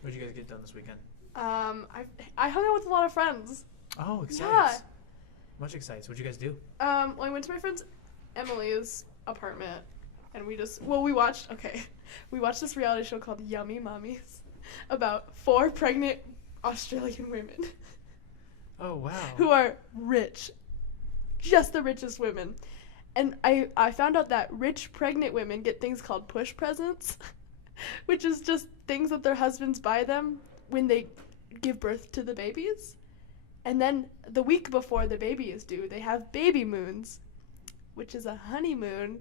What did you guys get done this weekend? I hung out with a lot of friends. Oh, exciting. Yeah. Much exciting. What did you guys do? Well, I went to my friend's Emily's apartment, and we watched this reality show called Yummy Mummies about 4 pregnant Australian women. Oh, wow. Who are rich. Just the richest women. And I found out that rich pregnant women get things called push presents, which is just things that their husbands buy them when they give birth to the babies. And then the week before the baby is due, they have baby moons, which is a honeymoon,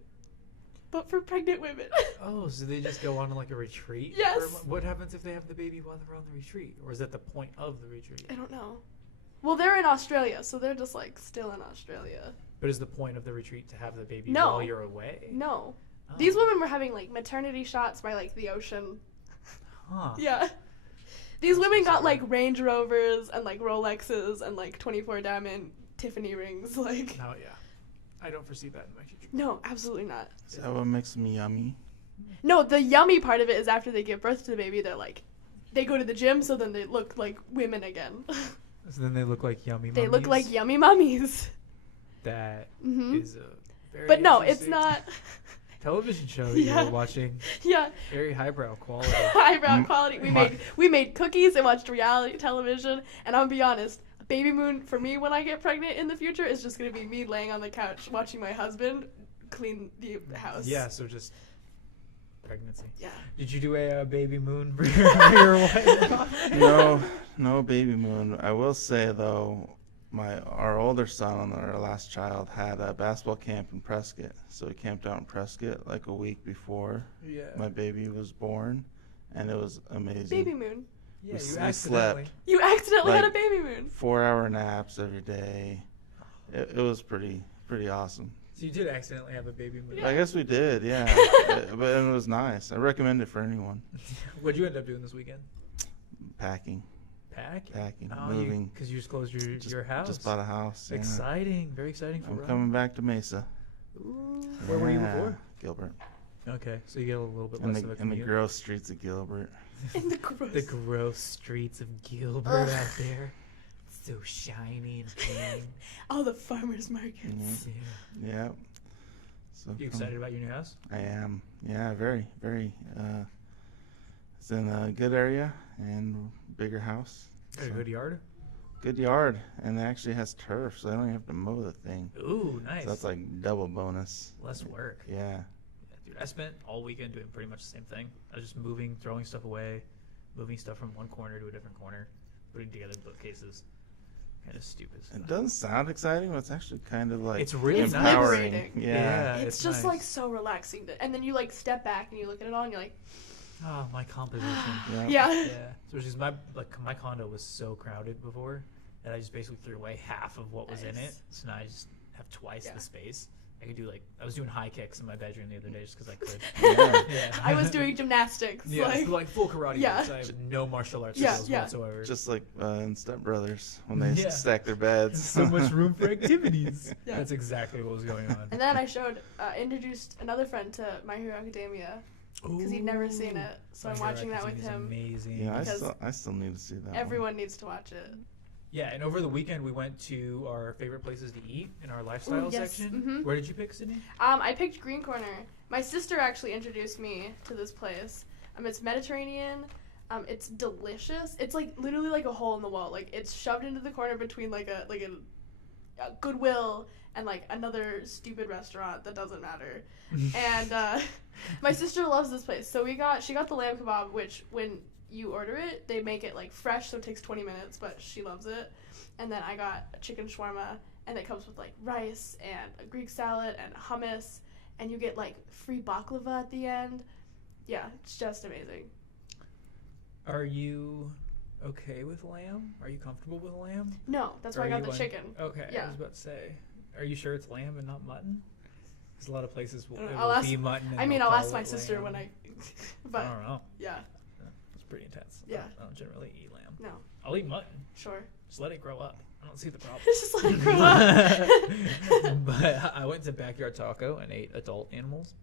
but for pregnant women. Oh, so they just go on like a retreat? Yes. What happens if they have the baby while they're on the retreat? Or is that the point of the retreat? I don't know. Well, they're in Australia, so they're just like still in Australia. But is the point of the retreat to have the baby No. while you're away? No. Oh. These women were having like maternity shots by like the ocean. Huh. Yeah. These women got like Range Rovers and like Rolexes and like 24 diamond Tiffany rings. Like. Oh, yeah. I don't foresee that in my future. No, absolutely not. Is that what makes them yummy? No, the yummy part of it is after they give birth to the baby, they're like, they go to the gym, so then they look like women again. So then they look like yummy mummies? They look like yummy mummies. That Mm-hmm. is a very But no, it's interesting not. television show Yeah. you're watching. Yeah, Very highbrow quality. highbrow quality. We made cookies and watched reality television. And I'll be honest, baby moon for me when I get pregnant in the future is just gonna be me laying on the couch watching my husband clean the house. Yeah, so just pregnancy. Yeah. Did you do a baby moon for your wife? No baby moon. I will say though, our older son, our last child, had a basketball camp in Prescott. So we camped out in Prescott like a week before my baby was born, and it was amazing. Baby moon. Yeah, We you slept. accidentally. You accidentally had a Like- baby moon. 4-hour naps every day. It was pretty awesome. So you did accidentally have a baby moon. Yeah. I guess we did, yeah. But it was nice. I recommend it for anyone. What'd you end up doing this weekend? Packing, Packing, moving. Because you just closed your house. Just bought a house. Yeah. Exciting, very exciting for I'm Ron. coming back to Mesa. Ooh. Where were you Yeah, before? Gilbert. Okay, so you get a little bit In less of a the commute. gross streets of Gilbert. In the gross. The gross streets of Gilbert Ugh. out there. So shiny and clean. All the farmers markets. Mhm. Yeah. Yeah. So You excited about your new house? I am. Yeah, very. It's in a good area and bigger house. Got a So, good yard? good yard, and it actually has turf, so I don't even have to mow the thing. Ooh, nice. So that's like double bonus. less work. Yeah. Yeah, dude, I spent all weekend doing pretty much the same thing. I was just moving, throwing stuff away, moving stuff from one corner to a different corner, putting together bookcases. Kind of stupid stuff. It doesn't sound exciting, but it's actually kind of like It's really It's nice. empowering. liberating. Yeah. It's just like so relaxing. And then you like step back and you look at it all and you're like, Oh, my composition. Yeah. yeah. Yeah. So it's just my condo was so crowded before that I just basically threw away half of what was in it. Nice. So now I just have twice Yeah. the space. I could do I was doing high kicks in my bedroom the other day just because I could. Yeah. Yeah. I was doing gymnastics. Yeah, like full karate. Yeah. moves. I have no martial arts Yeah, skills yeah. whatsoever. Just like in Step Brothers when they Yeah. stack their beds. so much room for activities. Yeah. That's exactly what was going on. And then I introduced another friend to My Hero Academia because he'd never seen it. So My I'm Hero watching that with Academia is him. Amazing. Yeah, Because I still need to see that. Everyone needs to watch it. Yeah, and over the weekend we went to our favorite places to eat in our lifestyle Ooh, yes. section. Mhm. Where did you pick, Sydney? I picked Green Corner. My sister actually introduced me to this place. It's Mediterranean. It's delicious. It's like literally like a hole in the wall. Like it's shoved into the corner between like a Goodwill and like another stupid restaurant that doesn't matter. And my sister loves this place. So she got the lamb kebab, which when you order it, they make it like fresh, so it takes 20 minutes, but she loves it. And then I got a chicken shawarma, and it comes with like rice and a Greek salad and hummus, and you get like free baklava at the end. Yeah, it's just amazing. Are you okay with lamb? Are you comfortable with lamb? No, that's why Or I are got you the like- chicken. Okay, I Yeah. was about to say. Are you sure it's lamb and not mutton? Because a lot of places will, I don't it know, I'll will ask- be mutton. And I mean, they'll I'll ask call my it sister lamb. when I. I But don't know. yeah, It's pretty intense. Yeah. I don't generally eat lamb. no, I'll eat mutton. sure. Just let it grow up. I don't see the problem. It's just like grow up. But I went to Backyard Taco and ate adult animals.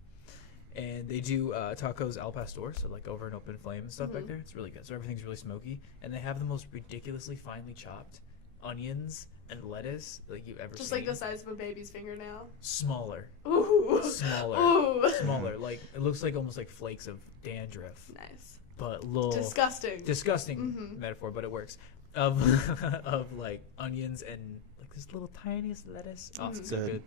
And they do tacos al pastor, so like over an open flame and stuff back there. It's really good. So everything's really smoky. And they have the most ridiculously finely chopped onions and lettuce like you've ever seen. Just like the size of a baby's fingernail. Smaller. Ooh. Smaller. Ooh. Smaller. Like it looks like almost like flakes of dandruff. Nice. But little disgusting metaphor, but it works. Of like onions and like this little tiniest lettuce. Oh, it's so good.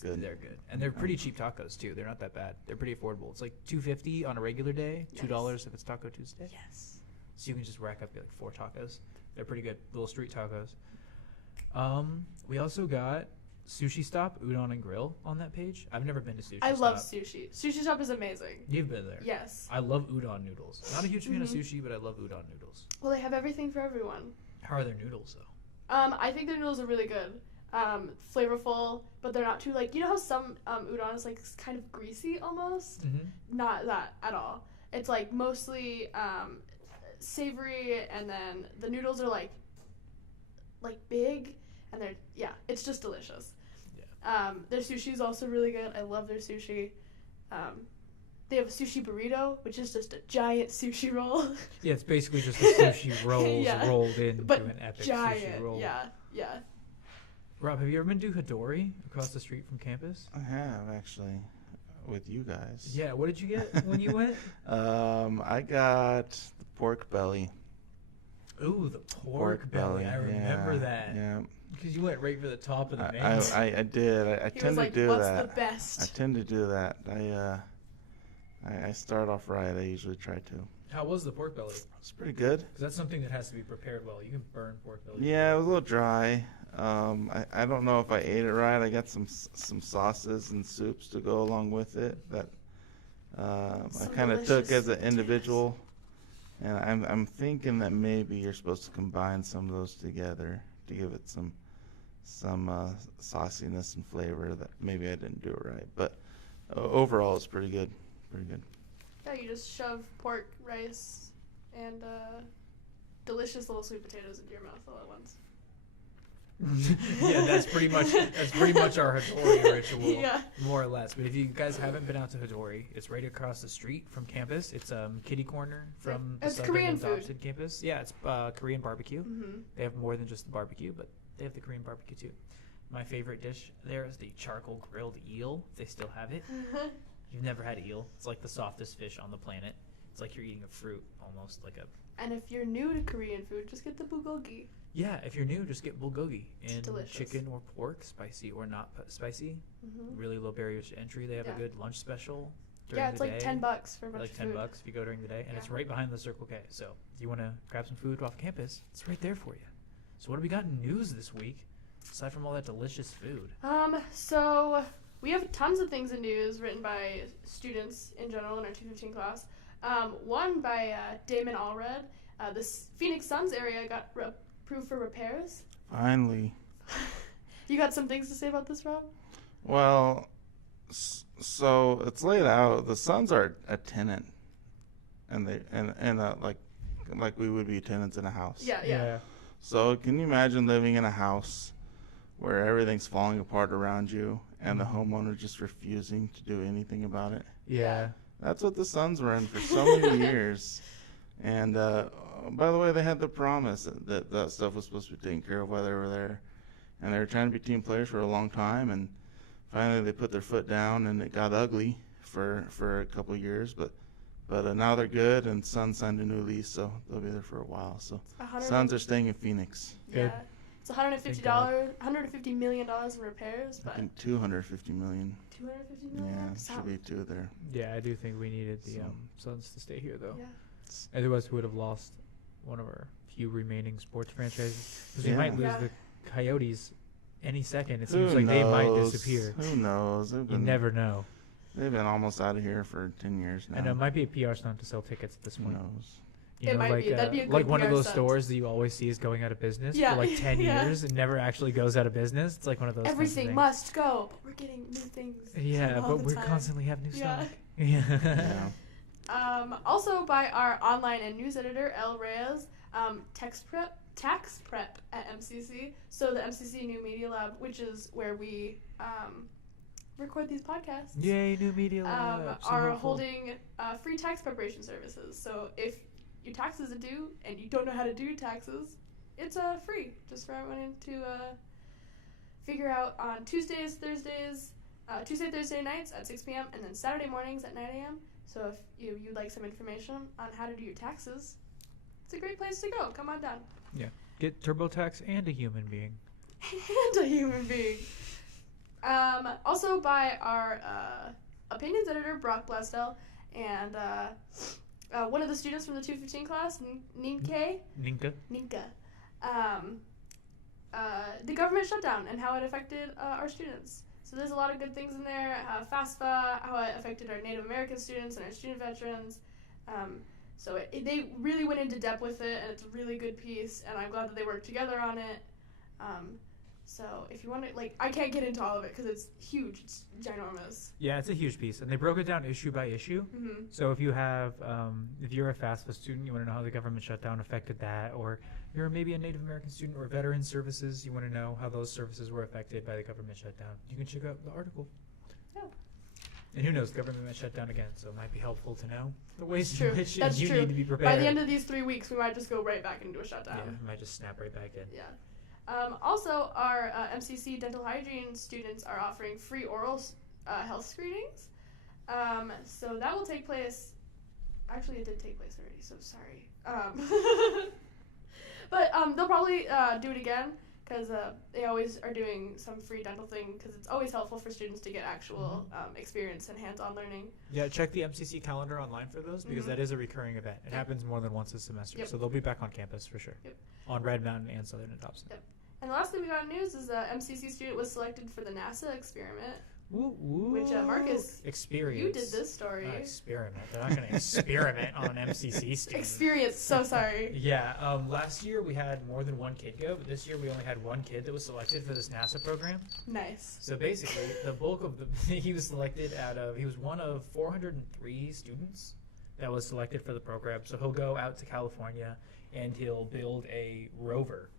They're good, and they're pretty cheap tacos too. They're not that bad. They're pretty affordable. It's like $2.50 on a regular day, $2 if it's Taco Tuesday. Yes. So you can just rack up like 4 tacos. They're pretty good, little street tacos. We also got Sushi Stop Udon and Grill on that page. I've never been to Sushi Stop. I love sushi. Sushi Stop is amazing. You've been there. Yes. I love udon noodles. Not a huge fan of sushi, but I love udon noodles. Well, they have everything for everyone. How are their noodles though? I think their noodles are really good. Flavorful, but they're not too like, you know how some udon is like kind of greasy almost? Not that at all. It's like mostly savory, and then the noodles are like big, and it's just delicious. Yeah. Their sushi is also really good. I love their sushi. They have a sushi burrito, which is just a giant sushi roll. Yeah, it's basically just the sushi rolls rolled into an epic sushi roll. Yeah. Rob, have you ever been to Hidori across the street from campus? I have, actually, with you guys. Yeah, what did you get when you went? I got the pork belly. Ooh, the pork belly. I remember that. Yeah. Because you went right for the top of the menu. I did. I tend to do what's that. The best? I tend to do that. I start off right. I usually try to. How was the pork belly? It's pretty good. Because that's something that has to be prepared well. You can burn pork belly. Yeah, it was a little dry. I don't know if I ate it right. I got some sauces and soups to go along with it that I kind of took as an individual, and I'm thinking that maybe you're supposed to combine some of those together to give it some sauciness and flavor. That maybe I didn't do it right, but overall it's pretty good. Pretty good. Yeah, you just shove pork, rice, and delicious little sweet potatoes into your mouth all at once. Yeah, that's pretty much our Hidori ritual, more or less. But if you guys haven't been out to Hidori, it's right across the street from campus. It's kitty corner from the Southern Korean Adopted food. Campus. Yeah, it's Korean barbecue. They have more than just the barbecue, but they have the Korean barbecue too. My favorite dish there is the charcoal grilled eel. If they still have it. You've never had eel. It's like the softest fish on the planet. It's like you're eating a fruit, almost like a... And if you're new to Korean food, just get the bulgogi. Yeah, if you're new, just get bulgogi. And delicious. Chicken or pork, spicy or not spicy. Really low barriers to entry. They have a good lunch special during the day. Yeah, it's like $10 for a bunch like of food. $10 if you go during the day. And it's right behind the Circle K. So if you want to grab some food off campus, it's right there for you. So what have we got in news this week, aside from all that delicious food? So... We have tons of things in news written by students in general in our 215 class. One by Damon Allred. The Phoenix Suns area got approved for repairs. Finally. You got some things to say about this, Rob? Well, so it's laid out. The Suns are a tenant, and like we would be tenants in a house. Yeah. So can you imagine living in a house where everything's falling apart around you, and the homeowner just refusing to do anything about it? Yeah. That's what the Suns were in for so many years. And by the way, they had the promise that stuff was supposed to be taken care of while they were there. And they were trying to be team players for a long time, and finally they put their foot down, and it got ugly for a couple of years. But now they're good, and Suns signed a new lease, so they'll be there for a while. So Suns are staying in Phoenix. Yeah. It's $150 million in repairs, but I think $250 million. $250 million. Yeah, should be 2 there. Yeah, I do think we needed the Suns to stay here, though. Yeah. Otherwise, we would have lost one of our few remaining sports franchises. Because we might lose the Coyotes any second. It seems like they might disappear. Who knows? You never know. They've been almost out of here for 10 years now. And it might be a PR stunt to sell tickets at this point. Who knows? It might be. That'd be a good like one of PR those stunt. stores that you always see is going out of business Yeah. for like 10 Yeah. years and never actually goes out of business. It's like one of those Everything things. must go, but we're getting new things. Yeah, all but the we time. constantly have new Yeah. stock. Yeah. Also by our online and news editor, El Reyes, tax prep at MCC. So the MCC New Media Lab, which is where we record these podcasts. Yay, new media lab. Are holding free tax preparation services. So if your taxes are due and you don't know how to do taxes, it's free just for everyone to figure out on Tuesday, Thursday nights at 6 p.m. and then Saturday mornings at 9 a.m. So if you'd like some information on how to do your taxes, it's a great place to go. Come on down. Yeah. Get TurboTax and a human being. And a human being. Also by our opinions editor, Brock Blasdell, and one of the students from the 215 class, Ninka. The government shutdown and how it affected our students. So there's a lot of good things in there. FAFSA, how it affected our Native American students and our student veterans. So they really went into depth with it, and it's a really good piece, and I'm glad that they worked together on it. So if you want to, I can't get into all of it because it's huge. It's ginormous. Yeah, it's a huge piece, and they broke it down issue by issue. Mm-hmm. So if you have, if you're a FAFSA student, you want to know how the government shutdown affected that, or you're maybe a Native American student or veteran services, you want to know how those services were affected by the government shutdown. You can check out the article. Yeah. And who knows, government might shut down again, so it might be helpful to know the ways That's true. in which That's you true. need to be prepared. By the end of these 3 weeks, we might just go right back into a shutdown. Yeah, it might just snap right back in. Yeah. Also, our MCC dental hygiene students are offering free oral health screenings. So that will take place. Actually, it did take place already, so sorry. But they'll probably do it again because they always are doing some free dental thing because it's always helpful for students to get actual experience and hands-on learning. Yeah, check the MCC calendar online for those because that is a recurring event. It happens more than once a semester, so they'll be back on campus for sure. Yep. On Red Mountain and Southern and Dobson. Yep. And the last thing we got in news is a MCC student was selected for the NASA experiment. Woo, woo. Which, Marcus, experience. You did this story. Experiment. They're not going to experiment on MCC students. Experience, so sorry. Yeah, last year we had more than one kid go, but this year we only had one kid that was selected for this NASA program. Nice. So basically, the bulk of he was selected he was one of 403 students that was selected for the program. So he'll go out to California and he'll build a rover.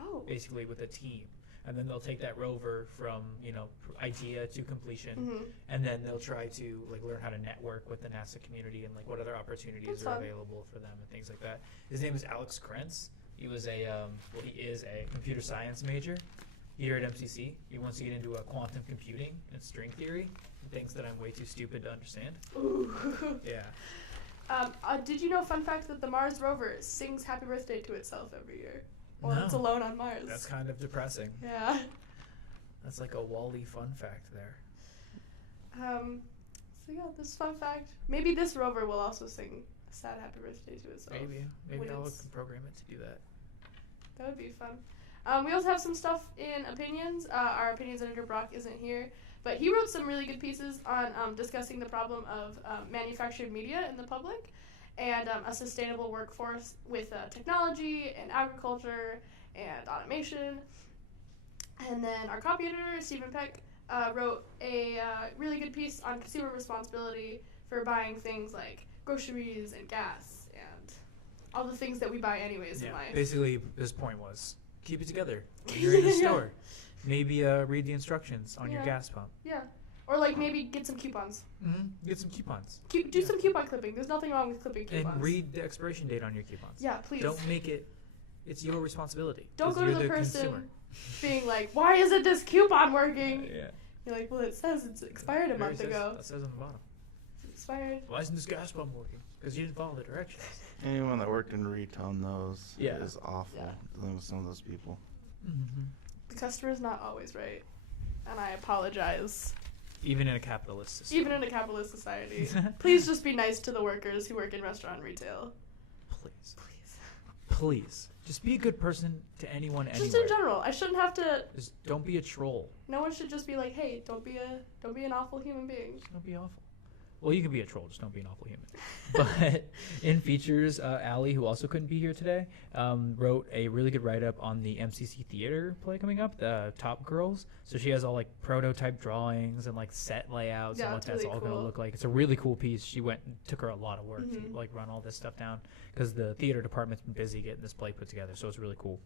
Oh. Basically with a team. And then they'll take that rover from, idea to completion, and then they'll try to learn how to network with the NASA community and what other opportunities are available for them and things like that. His name is Alex Krentz. He was he is a computer science major here at MCC. He wants to get into quantum computing and string theory. He thinks that I'm way too stupid to understand. Ooh. Yeah. Did you know, fun fact, that the Mars rover sings happy birthday to itself every year? Well, no. It's alone on Mars. That's kind of depressing. Yeah. That's like a Wall-E fun fact there. So yeah, this fun fact. Maybe this rover will also sing a sad happy birthday to itself. Maybe I'll program it to do that. That would be fun. We also have some stuff in opinions. Our opinions editor Brock isn't here, but he wrote some really good pieces on discussing the problem of manufactured media in the public. And a sustainable workforce with technology and agriculture and automation. And then our copy editor, Stephen Peck, wrote a really good piece on consumer responsibility for buying things like groceries and gas and all the things that we buy anyways in life. Basically, his point was, keep it together when you're in the store. Maybe read the instructions on your gas pump. Yeah. Or maybe get some coupons. Get some coupons. Do some coupon clipping. There's nothing wrong with clipping coupons. And read the expiration date on your coupons. Yeah, please. Don't make it. It's your responsibility. Don't go to the person consumer. being like, "Why isn't this coupon working?" Yeah. You're like, "Well, it says it's expired a month ago." It says on the bottom. It's expired. Why isn't this gas pump working? Because you didn't follow the directions. Anyone that worked in retail knows it is awful dealing with some of those people. The customer's not always right, and I apologize. Even in a capitalist society. Even in a capitalist society. Please just be nice to the workers who work in restaurant and retail. Please. Just be a good person to anyone, anywhere. Just in general. I shouldn't have to... Just don't be a troll. No one should just be like, hey, don't be an awful human being. Just don't be awful. Well, you can be a troll, just don't be an awful human. But in features, Allie, who also couldn't be here today, wrote a really good write-up on the MCC theater play coming up, the Top Girls. So she has all prototype drawings and set layouts and what that's all going to look like. It's a really cool piece. Took her a lot of work to run all this stuff down because the theater department's been busy getting this play put together. So it's really cool.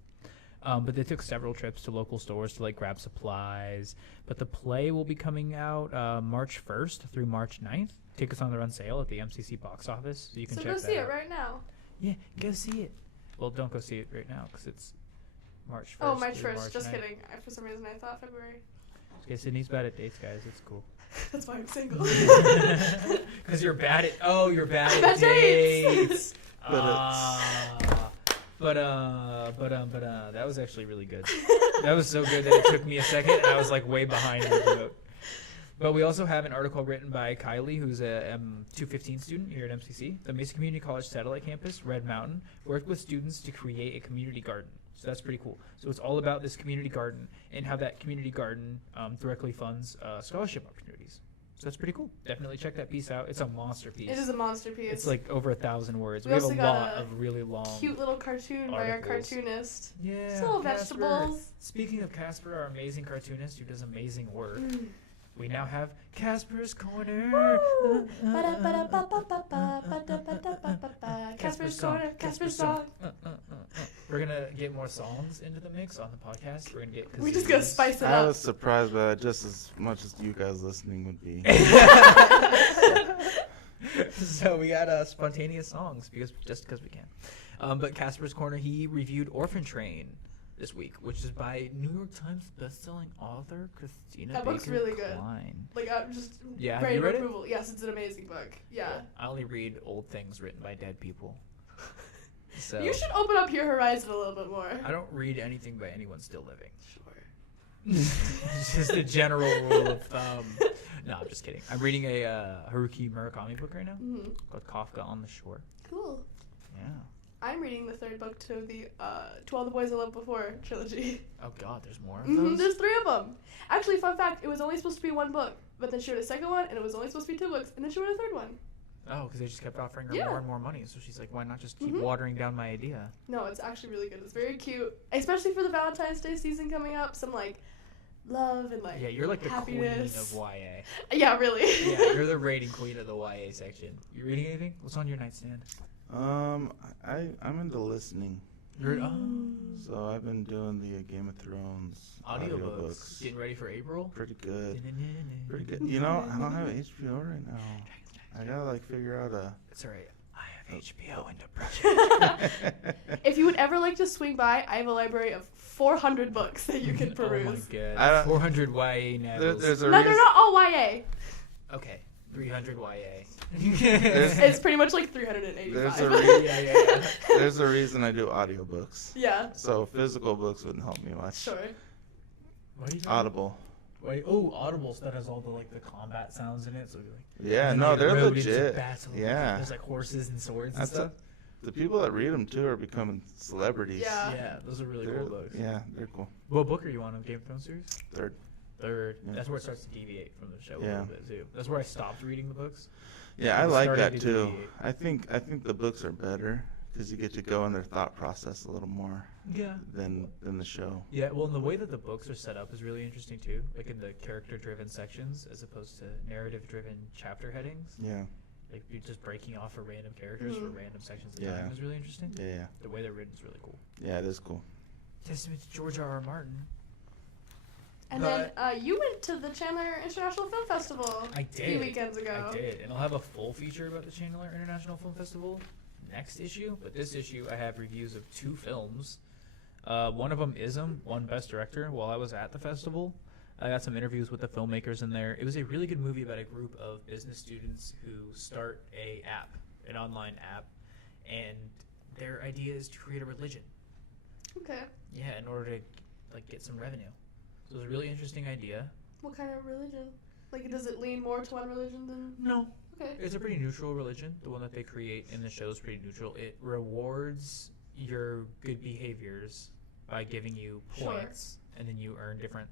But they took several trips to local stores to like grab supplies. But the play will be coming out March 1st through March 9th. Tickets on sale at the MCC box office, so you can check that out. So go see it right now. Yeah, go see it. Well, don't go see it right now because it's March 1st. Oh, March 1st. March Just 9th. kidding. For some reason, I thought February. Okay, Sydney's bad at dates, guys. It's cool. That's why I'm single. Because you're bad at Bad dates. But that was actually really good. That was so good that it took me a second, and I was like way behind the joke. But we also have an article written by Kylie, who's a 215 student here at MCC. The Mesa Community College satellite campus, Red Mountain, worked with students to create a community garden. So that's pretty cool. So it's all about this community garden and how that community garden directly funds scholarship opportunities. So that's pretty cool. Definitely check that piece out. It's a monster piece. It is a monster piece. It's like over 1,000 words. We We have a also got lot a of really long. cute little cartoon by our articles. cartoonist. Yeah. Still Casper. vegetables. Speaking of Casper, our amazing cartoonist who does amazing work, Mm. we now have Casper's Corner. Casper's Corner, Casper's Song. We're gonna get more songs into the mix on the podcast. We're gonna get. We just gotta kazoos. spice it I up. was surprised by that just as much as you guys listening would be. So we got spontaneous songs because we can. But Casper's Corner, he reviewed Orphan Train this week, which is by New York Times bestselling author Christina That book's Baker really good. Klein. Like, I'm just Yeah, have ready you for read it? approval. Yes, it's an amazing book. Yeah. Cool. I only read old things written by dead people. So You should open up your horizon a little bit more. I don't read anything by anyone still living. Sure. It's just a general rule of thumb. No, I'm just kidding. I'm reading a Haruki Murakami book right now Mm-hmm. called Kafka on the Shore. Cool. Yeah. I'm reading the third book to the To All the Boys I Loved Before trilogy. Oh God, there's more of Mm-hmm, those. there's 3 of them. Actually, fun fact, it was only supposed to be 1 book, but then she wrote a second one, and it was only supposed to be 2 books, and then she wrote a 3rd one. Oh, because they just kept offering her Yeah. more and more money. So she's like, why not just keep Mhm. watering down my idea? No, it's actually really good. It's very cute, especially for the Valentine's Day season coming up. Some like love and like Yeah, you're like the happiness. queen of YA. Yeah, really. Yeah, you're the rating queen of the YA section. You reading anything? What's on your nightstand? I'm into listening, You're so I've been doing the Game of Thrones audiobooks. Getting ready for April. Pretty good. Pretty good. You know, I don't have HBO right now. I gotta like figure out a. It's alright. I have HBO and depression. If you would ever like to swing by, I have a library of 400 books that you can peruse. Oh my I god. don't- 400 YA novels. There's a No, they're reason. not all YA. Okay. 300 YA. It's pretty much like 385. There's a yeah. There's a reason I do audiobooks. Yeah, So physical books wouldn't help me much. sure. What are you talking Audible. Wait, Audible that has all the like the combat sounds in it. So you're like, Yeah, and no, you're they're rode into legit. battle. Yeah. There's like horses and swords and That's stuff. the people that read them too are becoming celebrities. Yeah. Yeah, those are really They're- cool books. Yeah, they're cool. What book are you on in Game of Thrones series? Third. Third. Yeah. That's where it starts to deviate from the show a Yeah. little bit too. That's where I stopped reading the books. Yeah, I It's like starting that to too. deviate. I think the books are better because you get to go in their thought process a little more Yeah. than the show. Yeah, well, and the way that the books are set up is really interesting too, like in the character-driven sections as opposed to narrative-driven chapter headings. Yeah, Like you're just breaking off for random characters for Mhm. random sections of Yeah. time is really interesting. yeah, The way they're written is really cool. yeah. It is cool. Testament to George R.R. Martin. And then you went to the Chandler International Film Festival I a few weekends ago. I did, and I'll have a full feature about the Chandler International Film Festival next issue. But this issue, I have reviews of 2 films. One of them is won Best Director while I was at the festival. I got some interviews with the filmmakers in there. It was a really good movie about a group of business students who start an online app, and their idea is to create a religion. Okay. Yeah, in order to like get some revenue. So it was a really interesting idea. What kind of religion? Like, does it lean more to one religion than? No, Okay. it's a pretty neutral religion. The one that they create in the show is pretty neutral. It rewards your good behaviors by giving you Sure. points, and then you earn different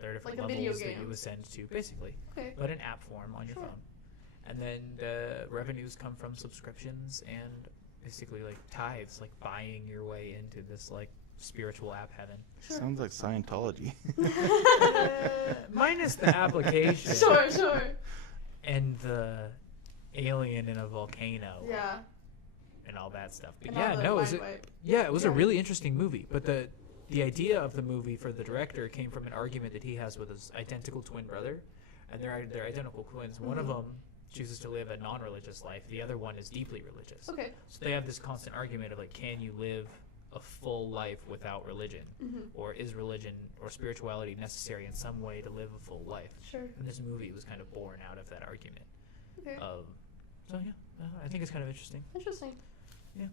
there are different Like a video levels that game. you ascend to, basically, Okay. but in app form on your Sure. phone. And then the revenues come from subscriptions and basically like tithes, like buying your way into this like spiritual app heaven. Sure. Sounds like Scientology. Minus the application. Sure. And the alien in a volcano. Yeah. and all that stuff. But And yeah, all the no, it was a Yeah. really interesting movie. But the idea of the movie for the director came from an argument that he has with his identical twin brother, and they're identical twins. One of them chooses to live a non-religious life. The other one is deeply religious. Okay. So they have this constant argument of like, can you live a full life without religion, or is religion or spirituality necessary in some way to live a full life? Sure. And this movie was kind of born out of that argument. Okay. So yeah, I think it's kind of interesting. Interesting. Yeah.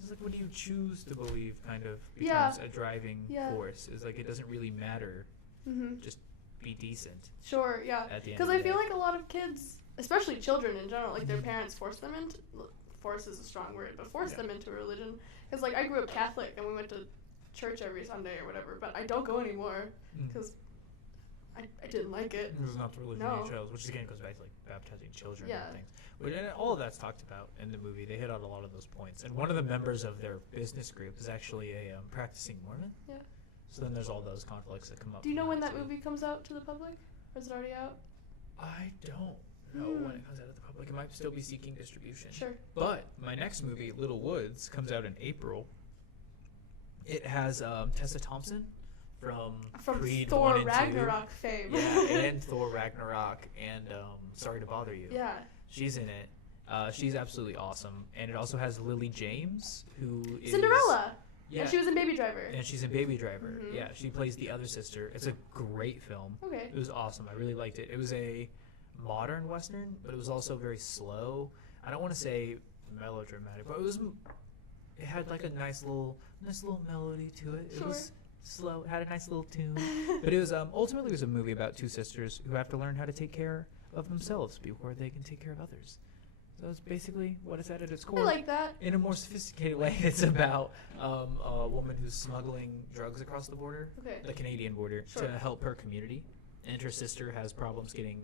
It's like, what do you choose to believe kind of Yeah. becomes a driving Yeah. force. It's like, it doesn't really matter. Just be decent. Sure, yeah. At the end Because of the I feel day. like a lot of kids, especially children in general, like their parents force them into, force is a strong word, but force them into a religion. Because like I grew up Catholic and we went to church every Sunday or whatever, but I don't go anymore because I didn't like it. It was not the religion No. you chose, which again goes back to like baptizing children Yeah. and things. And all of that's talked about in the movie. They hit on a lot of those points. And one of the members of their business group is actually a practicing Mormon. Yeah. So then there's all those conflicts that come up. Do you know from when that too. movie comes out to the public? Or is it already out? I don't know when it comes out to the public. It might still be seeking distribution. Sure. But my next movie, Little Woods, comes out in April. It has Tessa Thompson from Creed Thor 1 and 2. Ragnarok fame. Yeah, and Thor Ragnarok and Sorry to Bother You. Yeah. She's in it. She's absolutely awesome. And it also has Lily James, who is... Cinderella. Yeah. And she was in Baby Driver. And she's in Baby Driver. Yeah, she plays the other sister. It's a great film. Okay. It was awesome. I really liked it. It was a modern Western, but it was also very slow. I don't want to say melodramatic, but it had like a nice little melody to it. It was slow. It had a nice little tune. But it was ultimately it was a movie about two sisters who have to learn how to take care of themselves before they can take care of others. So it's basically what it's at its core. I like that. In a more sophisticated way, it's about a woman who's smuggling drugs across the border, the Canadian border, to help her community. And her sister has problems getting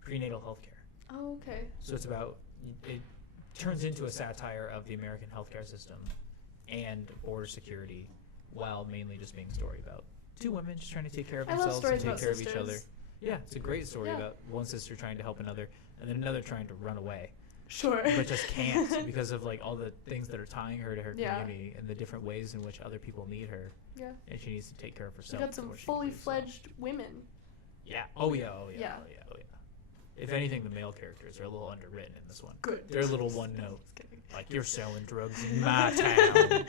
prenatal health care. Oh, okay. So it's about, it turns into a satire of the American healthcare system and border security, while mainly just being a story about two women just trying to take care of themselves and take care of each other. Yeah, it's a great story about one sister trying to help another, and then another trying to run away. Sure. But just can't because of like all the things that are tying her to her community and the different ways in which other people need her. Yeah. And she needs to take care of herself. You got some fully fledged women. Yeah. Oh yeah. If anything, the male characters are a little underwritten in this one. Good. They're a little one note. Like, you're selling drugs in my town.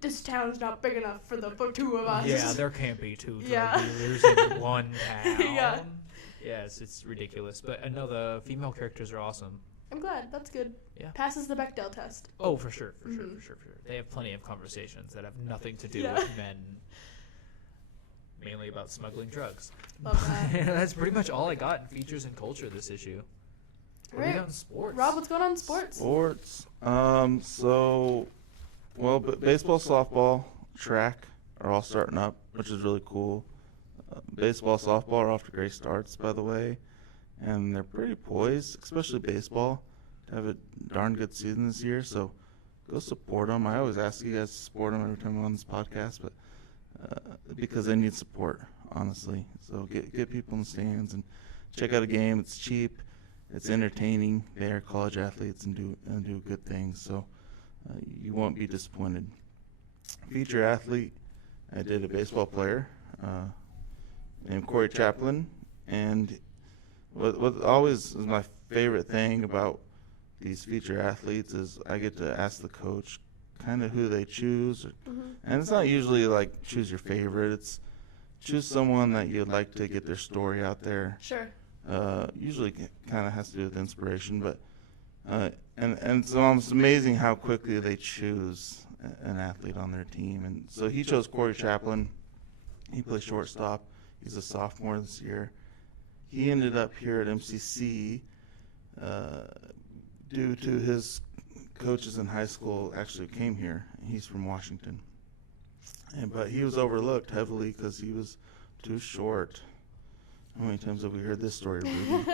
This town's not big enough for two of us. Yeah, there can't be two drug dealers in one town. Yeah. Yes, it's ridiculous. But no, the female characters are awesome. I'm glad. That's good. Yeah. Passes the Bechdel test. Oh, for sure. They have plenty of conversations that have nothing to do with men. Mainly about smuggling drugs. Love that. That's pretty much all I got in features and culture this issue. What do we got in sports? Rob, what's going on in sports? Baseball, softball, track are all starting up, which is really cool. Baseball, softball are off to great starts, by the way, and they're pretty poised, especially baseball, to have a darn good season this year. So go support them. I always ask you guys to support them every time I'm on this podcast, but because they need support, honestly. So get people in the stands and check out a game. It's cheap, it's entertaining. They are college athletes and do good things. So you won't be disappointed. Feature athlete, I did a baseball player named Corey Chaplin, and what always is my favorite thing about these feature athletes is I get to ask the coach kind of who they choose, and it's not usually like choose your favorite. It's choose someone that you'd like to get their story out there. Sure. Usually kind of has to do with inspiration, but and it's almost amazing how quickly they choose an athlete on their team. And so he chose Corey Chaplin. He plays shortstop. He's a sophomore this year. He ended up here at MCC due to his coaches in high school actually came here. He's from Washington. But he was overlooked heavily because he was too short. How many times have we heard this story, Rudy?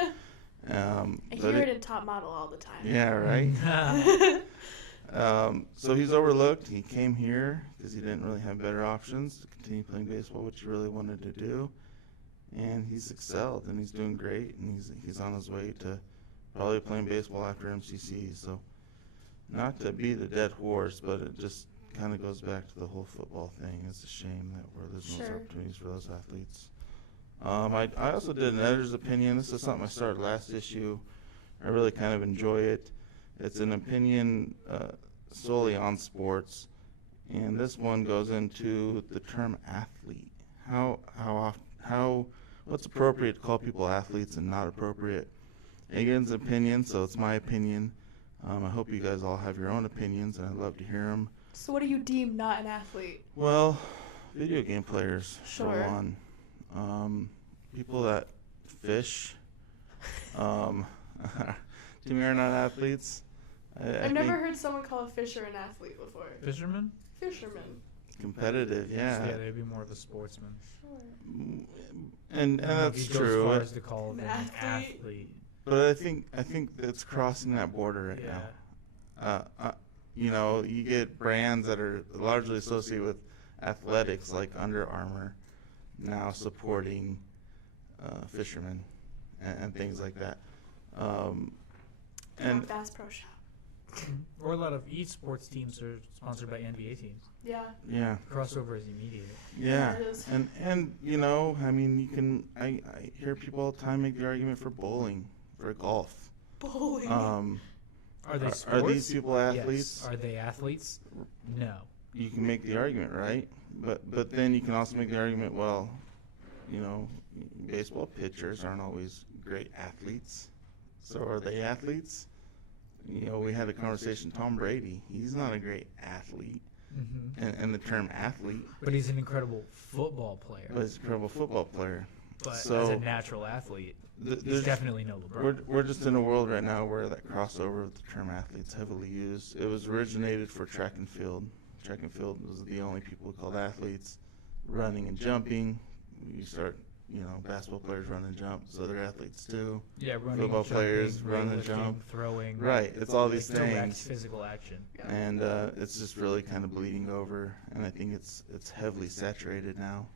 I hear it in Top Model all the time. Yeah, right? So he's overlooked. He came here because he didn't really have better options to continue playing baseball, which he really wanted to do. And he's excelled, and he's doing great, and he's on his way to probably playing baseball after MCC. So not to beat a dead horse, but it just kind of goes back to the whole football thing. It's a shame that we're losing those opportunities for those athletes. I also did an editor's opinion. This is something I started last issue. I really kind of enjoy it. It's an opinion solely on sports, and this one goes into the term athlete. What's appropriate to call people athletes and not appropriate. Again's opinion, so it's my opinion. I hope you guys all have your own opinions, and I'd love to hear them. So what do you deem not an athlete? Well, video game players, Sure. for one. People that fish, to me are not athletes. I've never heard someone call a fisher an athlete before. Fisherman? Fisherman. Competitive, yeah. Yeah, they'd be more of a sportsman. Sure. And that's You'd go true. as far as to call them an athlete. But I think it's crossing that border right now. You get brands that are largely associated with athletics, like Under Armour, now supporting fishermen and things like that. And Bass Pro Shop. Or a lot of esports teams are sponsored by NBA teams. Yeah. Yeah. Crossover is immediate. Yeah. And I hear people all the time make the argument for bowling, for golf. Bowling. Are they sports? Are these people athletes? Yes. Are they athletes? No. You can make the argument, right? But then you can also make the argument, well, baseball pitchers aren't always great athletes. So are they athletes? We had a conversation, Tom Brady, he's not a great athlete. Mm-hmm. And the term athlete. But he's an incredible football player. But he's an incredible football player. But as a natural athlete, he's definitely no LeBron. We're just in a world right now where that crossover with the term athlete's heavily used. It was originated for track and field. Track and field was the only people called athletes. Running and jumping, you start, basketball players run and jump, so they're athletes too. Yeah, running, football jumping, players run and jump, throwing. Right, it's all these direct things. Physical action. Yeah. And it's just really kind of bleeding over, and I think it's heavily saturated now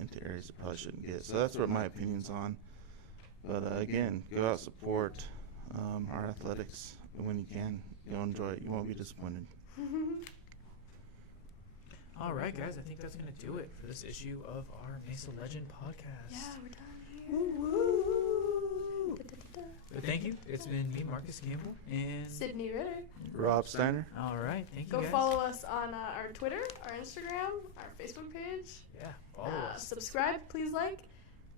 into areas it probably shouldn't get. So that's what my opinion's on. But again, go out, support our athletics when you can. You'll enjoy it. You won't be disappointed. All right, guys, I think that's going to do it for this issue of our Mesa Legend podcast. Yeah, we're done here. Woo-woo. But thank you. It's been me, Marcus Campbell, and Sydney Ritter. Rob Steiner. All right, thank you, Go guys. follow us on our Twitter, our Instagram, our Facebook page. Yeah, follow us. Subscribe, please like.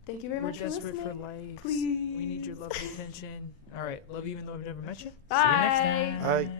Thank you very much for listening. We're desperate for likes. Please. We need your love and attention. All right, love you even though I've never met you. Bye. See you next time. Bye.